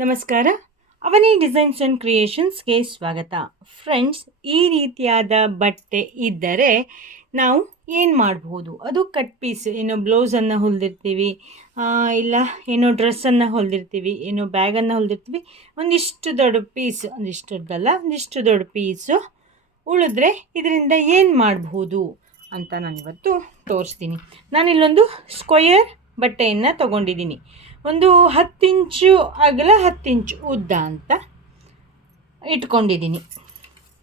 ನಮಸ್ಕಾರ. ಅವನಿ designs and ಕ್ರಿಯೇಷನ್ಸ್ಗೆ ಸ್ವಾಗತ. Friends, ಈ ರೀತಿಯಾದ ಬಟ್ಟೆ ಇದ್ದರೆ ನಾವು ಏನು ಮಾಡ್ಬೋದು? ಅದು ಕಟ್ ಪೀಸ್, ಏನೋ ಬ್ಲೌಸನ್ನು ಹೊಲಿದಿರ್ತೀವಿ, ಇಲ್ಲ ಏನೋ ಡ್ರೆಸ್ಸನ್ನು ಹೊಲಿದಿರ್ತೀವಿ, ಏನೋ ಬ್ಯಾಗನ್ನು ಹೊಲಿದಿರ್ತೀವಿ. ಒಂದಿಷ್ಟು ದೊಡ್ಡ ಪೀಸ್, ಒಂದಿಷ್ಟು ದೊಡ್ಡ ಪೀಸು ಉಳಿದ್ರೆ ಇದರಿಂದ ಏನು ಮಾಡ್ಬೋದು ಅಂತ ನಾನಿವತ್ತು ತೋರಿಸ್ತೀನಿ. ನಾನಿಲ್ಲೊಂದು ಸ್ಕ್ವಯರ್ ಬಟ್ಟೆಯನ್ನು ತೊಗೊಂಡಿದ್ದೀನಿ. ಒಂದು 10 ಇಂಚು ಅಗಲ 10 ಇಂಚು ಉದ್ದ ಅಂತ ಇಟ್ಕೊಂಡಿದ್ದೀನಿ.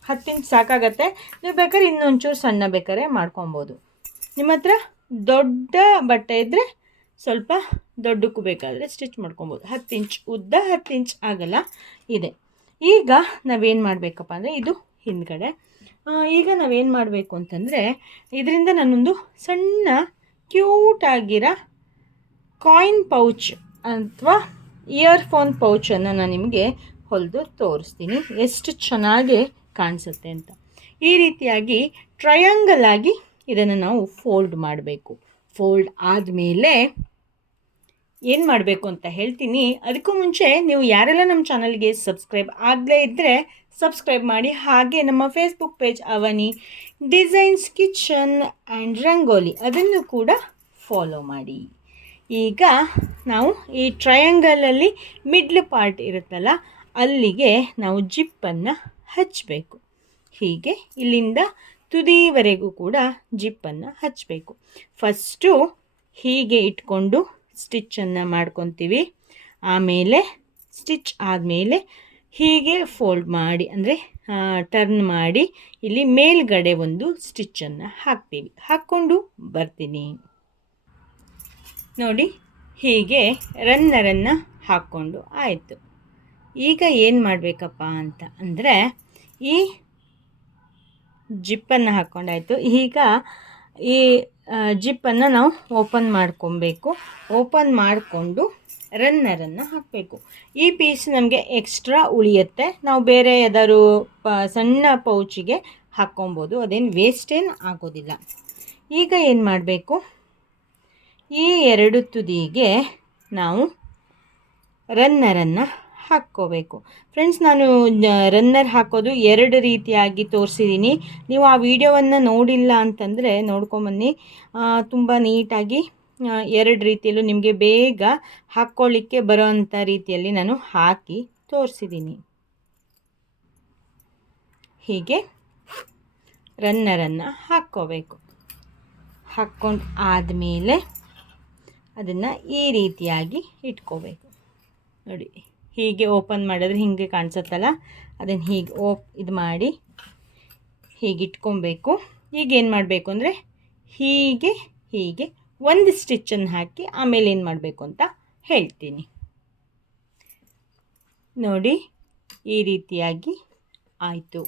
10 ಇಂಚು ಸಾಕಾಗತ್ತೆ. ನೀವು ಬೇಕಾದ್ರೆ ಇನ್ನೊಂಚೂರು ಸಣ್ಣ ಬೇಕಾದ್ರೆ ಮಾಡ್ಕೊಬೋದು. ನಿಮ್ಮ ಹತ್ರ ದೊಡ್ಡ ಬಟ್ಟೆ ಇದ್ದರೆ ಸ್ವಲ್ಪ ದೊಡ್ಡಕ್ಕೂ ಬೇಕಾದರೆ ಸ್ಟಿಚ್ ಮಾಡ್ಕೊಬೋದು. 10 ಇಂಚು ಉದ್ದ 10 ಇಂಚು ಅಗಲ ಇದೆ. ಈಗ ನಾವೇನು ಮಾಡಬೇಕಪ್ಪ ಅಂದರೆ, ಇದು ಹಿಂದ್ಗಡೆ. ಈಗ ನಾವೇನು ಮಾಡಬೇಕು ಅಂತಂದರೆ, ಇದರಿಂದ ನಾನೊಂದು ಸಣ್ಣ ಕ್ಯೂಟಾಗಿರೋ ಕಾಯಿನ್ ಪೌಚ್ ಅಥವಾ ಇಯರ್ಫೋನ್ ಪೌಚನ್ನು ನಾನು ನಿಮಗೆ ಹೊಲಿದು ತೋರಿಸ್ತೀನಿ, ಎಷ್ಟು ಚೆನ್ನಾಗಿ ಕಾಣಿಸುತ್ತೆ ಅಂತ. ಈ ರೀತಿಯಾಗಿ ಟ್ರಯಾಂಗಲ್ ಆಗಿ ಇದನ್ನು ನಾವು ಫೋಲ್ಡ್ ಮಾಡಬೇಕು. ಫೋಲ್ಡ್ ಆದಮೇಲೆ ಏನು ಮಾಡಬೇಕು ಅಂತ ಹೇಳ್ತೀನಿ. ಅದಕ್ಕೂ ಮುಂಚೆ ನೀವು ಯಾರೆಲ್ಲ ನಮ್ಮ ಚಾನಲ್ಗೆ ಸಬ್ಸ್ಕ್ರೈಬ್ ಆಗಲೇ ಇದ್ದರೆ ಸಬ್ಸ್ಕ್ರೈಬ್ ಮಾಡಿ. ಹಾಗೆ ನಮ್ಮ Facebook page Avani designs kitchen and Rangoli ಅದನ್ನು ಕೂಡ ಫಾಲೋ ಮಾಡಿ. ಈಗ ನಾವು ಈ ಟ್ರಯಾಂಗಲಲ್ಲಿ ಮಿಡ್ಲ್ ಪಾರ್ಟ್ ಇರುತ್ತಲ್ಲ, ಅಲ್ಲಿಗೆ ನಾವು ಜಿಪ್ಪನ್ನು ಹಚ್ಚಬೇಕು. ಹೀಗೆ ಇಲ್ಲಿಂದ ತುದಿವರೆಗೂ ಕೂಡ ಜಿಪ್ಪನ್ನು ಹಚ್ಚಬೇಕು. ಫಸ್ಟು ಹೀಗೆ ಇಟ್ಕೊಂಡು ಸ್ಟಿಚ್ಚನ್ನು ಮಾಡ್ಕೊತೀವಿ. ಆಮೇಲೆ ಸ್ಟಿಚ್ ಆದಮೇಲೆ ಹೀಗೆ ಫೋಲ್ಡ್ ಮಾಡಿ, ಅಂದರೆ ಟರ್ನ್ ಮಾಡಿ ಇಲ್ಲಿ ಮೇಲ್ಗಡೆ ಒಂದು ಸ್ಟಿಚ್ಚನ್ನು ಹಾಕ್ತೀವಿ. ಹಾಕ್ಕೊಂಡು ಬರ್ತೀನಿ ನೋಡಿ. ಹೀಗೆ ರನ್ನರನ್ನು ಹಾಕ್ಕೊಂಡು ಆಯಿತು. ಈಗ ಏನು ಮಾಡಬೇಕಪ್ಪ ಅಂತ ಅಂದರೆ, ಈ ಜಿಪ್ಪನ್ನು ಹಾಕ್ಕೊಂಡಾಯಿತು. ಈಗ ಈ ಜಿಪ್ಪನ್ನು ನಾವು ಓಪನ್ ಮಾಡ್ಕೊಬೇಕು. ಓಪನ್ ಮಾಡಿಕೊಂಡು ರನ್ನರನ್ನು ಹಾಕಬೇಕು. ಈ ಪೀಸ್ ನಮಗೆ ಎಕ್ಸ್ಟ್ರಾ ಉಳಿಯುತ್ತೆ. ನಾವು ಬೇರೆ ಯಾವ್ದಾದ್ರು ಸಣ್ಣ ಪೌಚಿಗೆ ಹಾಕ್ಕೊಬೋದು, ಅದೇನು ವೇಸ್ಟೇನು ಆಗೋದಿಲ್ಲ. ಈಗ ಏನು ಮಾಡಬೇಕು, ಈ ಎರಡು ತುದಿಗೆ ನಾವು ರನ್ನರನ್ನು ಹಾಕ್ಕೋಬೇಕು. ಫ್ರೆಂಡ್ಸ್, ನಾನು ರನ್ನರ್ ಹಾಕೋದು ಎರಡು ರೀತಿಯಾಗಿ ತೋರಿಸಿದ್ದೀನಿ. ನೀವು ಆ ವಿಡಿಯೋವನ್ನು ನೋಡಿಲ್ಲ ಅಂತಂದರೆ ನೋಡ್ಕೊಂಬನ್ನಿ. ತುಂಬ ನೀಟಾಗಿ ಎರಡು ರೀತಿಯಲ್ಲೂ ನಿಮಗೆ ಬೇಗ ಹಾಕ್ಕೊಳ್ಳಿಕ್ಕೆ ಬರೋವಂಥ ರೀತಿಯಲ್ಲಿ ನಾನು ಹಾಕಿ ತೋರಿಸಿದ್ದೀನಿ. ಹೀಗೆ ರನ್ನರನ್ನು ಹಾಕ್ಕೋಬೇಕು. ಹಾಕ್ಕೊಂಡು ಆದಮೇಲೆ ಅದನ್ನು ಈ ರೀತಿಯಾಗಿ ಇಟ್ಕೋಬೇಕು. ನೋಡಿ, ಹೀಗೆ ಓಪನ್ ಮಾಡಿದ್ರೆ ಹೀಗೆ ಕಾಣಿಸುತ್ತಲ್ಲ, ಅದನ್ನು ಹೀಗೆ ಇದು ಮಾಡಿ ಹೀಗೆ ಇಟ್ಕೊಬೇಕು. ಈಗ ಏನು ಮಾಡಬೇಕು ಅಂದರೆ, ಹೀಗೆ ಒಂದು ಸ್ಟಿಚ್ಚನ್ನು ಹಾಕಿ ಆಮೇಲೆ ಏನು ಮಾಡಬೇಕು ಅಂತ ಹೇಳ್ತೀನಿ. ನೋಡಿ, ಈ ರೀತಿಯಾಗಿ ಆಯಿತು.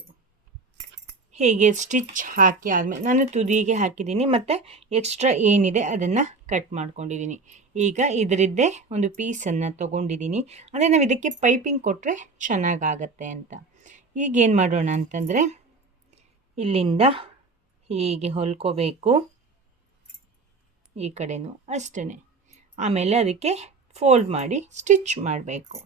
ಹೀಗೆ ಸ್ಟಿಚ್ ಹಾಕಿ ಆದಮೇಲೆ ನಾನು ತುದಿಗೆ ಹಾಕಿದ್ದೀನಿ, ಮತ್ತು ಎಕ್ಸ್ಟ್ರಾ ಏನಿದೆ ಅದನ್ನು ಕಟ್ ಮಾಡ್ಕೊಂಡಿದ್ದೀನಿ. ಈಗ ಇದರದ್ದೇ ಒಂದು ಪೀಸನ್ನು ತೊಗೊಂಡಿದ್ದೀನಿ. ಅಂದರೆ ನಾವು ಇದಕ್ಕೆ ಪೈಪಿಂಗ್ ಕೊಟ್ಟರೆ ಚೆನ್ನಾಗಾಗತ್ತೆ ಅಂತ. ಈಗ ಏನು ಮಾಡೋಣ ಅಂತಂದರೆ, ಇಲ್ಲಿಂದ ಹೀಗೆ ಹೊಲ್ಕೋಬೇಕು, ಈ ಕಡೆನೂ ಅಷ್ಟೇ. ಆಮೇಲೆ ಅದಕ್ಕೆ ಫೋಲ್ಡ್ ಮಾಡಿ ಸ್ಟಿಚ್ ಮಾಡಬೇಕು.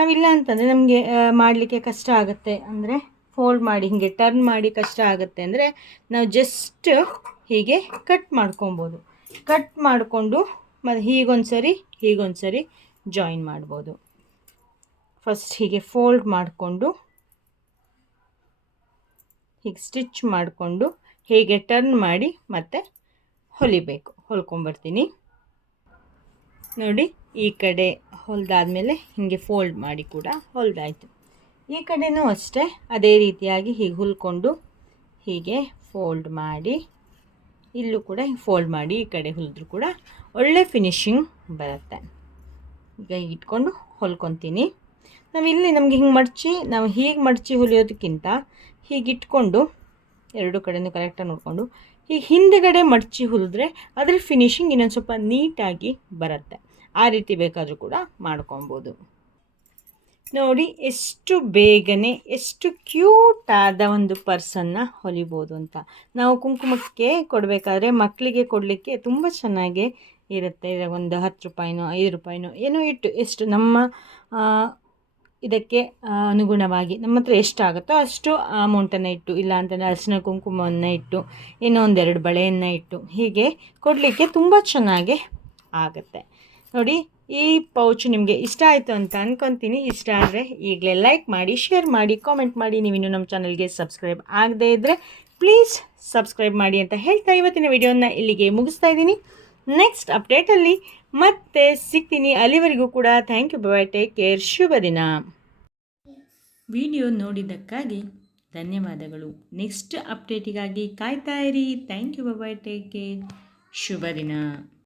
ನಾವಿಲ್ಲ ಅಂತಂದರೆ ನಮಗೆ ಮಾಡಲಿಕ್ಕೆ ಕಷ್ಟ ಆಗುತ್ತೆ, ಅಂದರೆ ಫೋಲ್ಡ್ ಮಾಡಿ ಹೀಗೆ ಟರ್ನ್ ಮಾಡಿ ಕಷ್ಟ ಆಗುತ್ತೆ ಅಂದರೆ ನಾವು ಜಸ್ಟ್ ಹೀಗೆ ಕಟ್ ಮಾಡ್ಕೊಬೋದು. ಕಟ್ ಮಾಡಿಕೊಂಡು ಮತ್ತು ಹೀಗೊಂದು ಸರಿ ಜಾಯಿನ್ ಮಾಡ್ಬೋದು. ಫಸ್ಟ್ ಹೀಗೆ ಫೋಲ್ಡ್ ಮಾಡಿಕೊಂಡು ಹೀಗೆ ಸ್ಟಿಚ್ ಮಾಡಿಕೊಂಡು ಹೀಗೆ ಟರ್ನ್ ಮಾಡಿ ಮತ್ತೆ ಹೊಲ್ಕೊಂಬರ್ತೀನಿ. ನೋಡಿ, ಈ ಕಡೆ ಹೊಲಿದಾದ್ಮೇಲೆ ಹೀಗೆ ಫೋಲ್ಡ್ ಮಾಡಿ ಕೂಡ ಹೊಲಿದಾಯಿತು. ಈ ಕಡೆನೂ ಅಷ್ಟೇ ಅದೇ ರೀತಿಯಾಗಿ ಹೀಗೆ ಹೊಲ್ಕೊಂಡು ಹೀಗೆ ಫೋಲ್ಡ್ ಮಾಡಿ, ಇಲ್ಲೂ ಕೂಡ ಫೋಲ್ಡ್ ಮಾಡಿ ಈ ಕಡೆ ಹೊಲಿದ್ರೂ ಕೂಡ ಒಳ್ಳೆ ಫಿನಿಶಿಂಗ್ ಬರುತ್ತೆ. ಈಗ ಇಟ್ಕೊಂಡು ಹೊಲ್ಕೊತೀನಿ. ನಾವಿಲ್ಲಿ ನಮಗೆ ಹೀಗೆ ಮಡಚಿ ಹೊಲಿಯೋದಕ್ಕಿಂತ ಹೀಗಿಟ್ಕೊಂಡು ಎರಡು ಕಡೆಯೂ ಕರೆಕ್ಟಾಗಿ ನೋಡಿಕೊಂಡು ಹೀಗೆ ಹಿಂದುಗಡೆ ಮಡಚಿ ಹೊಲಿದ್ರೆ ಅದರ ಫಿನಿಶಿಂಗ್ ಇನ್ನೊಂದು ಸ್ವಲ್ಪ ನೀಟಾಗಿ ಬರುತ್ತೆ. ಆ ರೀತಿ ಬೇಕಾದರೂ ಕೂಡ ಮಾಡ್ಕೊಬೋದು. ನೋಡಿ, ಎಷ್ಟು ಬೇಗನೆ ಎಷ್ಟು ಕ್ಯೂಟಾದ ಒಂದು ಪರ್ಸನ್ನು ಹೊಲಿಬೋದು ಅಂತ. ನಾವು ಕುಂಕುಮಕ್ಕೆ ಕೊಡಬೇಕಾದ್ರೆ ಮಕ್ಕಳಿಗೆ ಕೊಡಲಿಕ್ಕೆ ತುಂಬ ಚೆನ್ನಾಗಿ ಇರುತ್ತೆ. ಇವಾಗ ಒಂದು 10 ರೂಪಾಯಿನೋ 5 ರೂಪಾಯಿನೋ ಏನೋ ಇಟ್ಟು ಎಷ್ಟು ನಮ್ಮ ಇದಕ್ಕೆ ಅನುಗುಣವಾಗಿ ನಮ್ಮ ಹತ್ರ ಎಷ್ಟಾಗುತ್ತೋ ಅಷ್ಟು ಅಮೌಂಟನ್ನು ಇಟ್ಟು, ಇಲ್ಲ ಅಂತಂದರೆ ಅರಿಶಿನ ಕುಂಕುಮವನ್ನು ಇಟ್ಟು, ಏನೋ ಒಂದೆರಡು ಬಳೆಯನ್ನು ಇಟ್ಟು ಹೀಗೆ ಕೊಡಲಿಕ್ಕೆ ತುಂಬ ಚೆನ್ನಾಗಿ ಆಗುತ್ತೆ. ನೋಡಿ, ಈ ಪೌಚ್ ನಿಮಗೆ ಇಷ್ಟ ಆಯಿತು ಅಂತ ಅಂದ್ಕೊತೀನಿ. ಇಷ್ಟ ಆದರೆ ಈಗಲೇ ಲೈಕ್ ಮಾಡಿ, ಶೇರ್ ಮಾಡಿ, ಕಾಮೆಂಟ್ ಮಾಡಿ. ನೀವಿನ್ನೂ ನಮ್ಮ ಚಾನಲ್ಗೆ ಸಬ್ಸ್ಕ್ರೈಬ್ ಆಗದೇ ಇದ್ದರೆ ಪ್ಲೀಸ್ ಸಬ್ಸ್ಕ್ರೈಬ್ ಮಾಡಿ ಅಂತ ಹೇಳ್ತಾ ಇವತ್ತಿನ ವಿಡಿಯೋನ ಇಲ್ಲಿಗೆ ಮುಗಿಸ್ತಾ ಇದ್ದೀನಿ. ನೆಕ್ಸ್ಟ್ ಅಪ್ಡೇಟಲ್ಲಿ ಮತ್ತೆ ಸಿಗ್ತೀನಿ. ಅಲ್ಲಿವರೆಗೂ ಕೂಡ thank you, bye, take care, ಶುಭ ದಿನ. ವಿಡಿಯೋ ನೋಡಿದ್ದಕ್ಕಾಗಿ ಧನ್ಯವಾದಗಳು. ನೆಕ್ಸ್ಟ್ ಅಪ್ಡೇಟಿಗಾಗಿ ಕಾಯ್ತಾ ಇರಿ. Thank you, bye, take care, ಶುಭ ದಿನ.